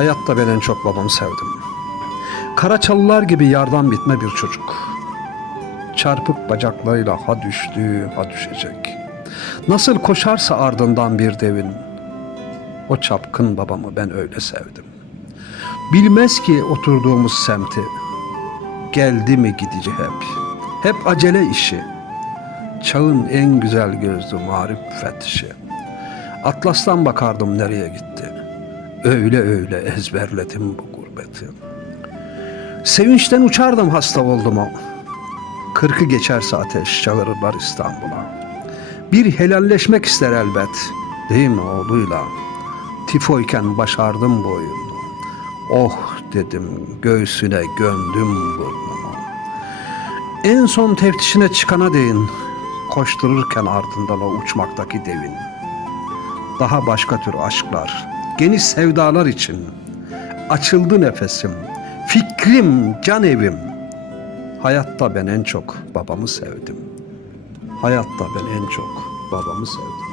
Hayatta ben en çok babamı sevdim. Karaçalılar gibi yardan bitme bir çocuk. Çarpık bacaklarıyla ha düştü ha düşecek. Nasıl koşarsa ardından bir devin. O çapkın babamı ben öyle sevdim. Bilmez ki oturduğumuz semti. Geldi mi gidici hep. Hep acele işi. Çağın en güzel gözlü marif müfettişi. Atlas'tan bakardım nereye gitti. Öyle öyle ezberledim bu gurbeti. Sevinçten uçardım hasta oldum o. Kırkı geçerse ateş çağırırlar İstanbul'a. Bir helalleşmek ister elbet. Değil mi oğluyla? Tifoyken başardım bu oyunu. Oh dedim göğsüne gömdüm burnumu. En son teftişine çıkana değin. Koştururken ardından o uçmaktaki devin. Daha başka tür aşklar, geniş sevdalar için. Açıldı nefesim, fikrim, can evim. Hayatta ben en çok babamı sevdim. Hayatta ben en çok babamı sevdim.